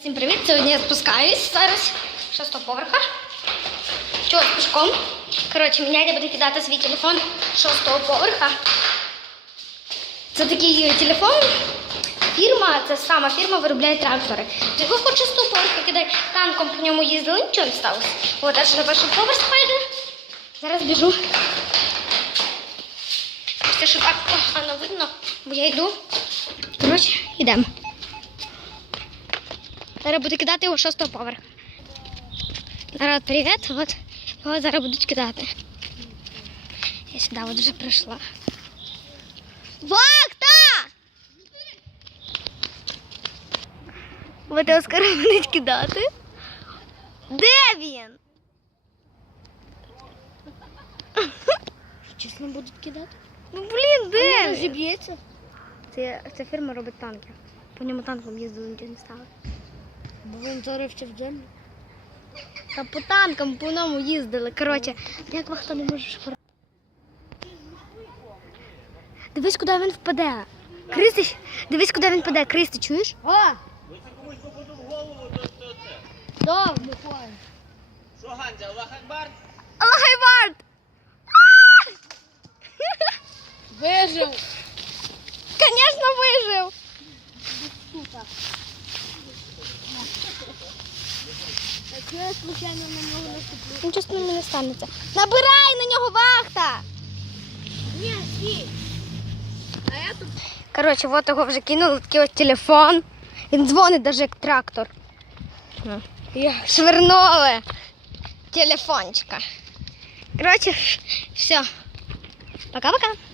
Всім привіт! Сьогодні я спускаюсь зараз з шостого поверха. Вчора пішком. Коротше, я буде кидати свій телефон шостого поверха. Це такий телефон. Фірма, це сама фірма виробляє трактори. Його хоч шостого поверха кидай танком по ньому їздили, нічого не сталося. От, аж на перший поверх спайдер. Зараз біжу. Це що так погано видно, бо я йду. Коротше, йдемо. Зараз буду кидати його шостого поверха. Народ, привіт. От його зараз будуть кидати. Я сюди от вже прийшла. Вахта! От його скоро будуть кидати. Де він? Чесно будуть кидати? Ну блін, де? він? Розіб'ється. Це, ця фірма робить танки. По ньому танком їздили, нічого не стало. Бо він зарився в землю. Та по танкам по ньому їздили. Коротше, як вахта не можеш пор- Дивись, куди він впаде. Кристи, дивись, куди він впаде. Кристи, чуєш? А! комусь попаду в голову, то, то це. Да, буквально. Що, Ганзя, Аллах Акбар? Вижив. Звісно, вижив. Сука. А чого я случайно на нього наступлю? Нічого з ними не станеться. Набирай на нього вахта! Ні, стій. А я тут... Коротше, от його вже кинули такий от телефон. Він дзвонить навіть як трактор. Ну. Швирнули телефончика. Коротше, все. Пока-пока.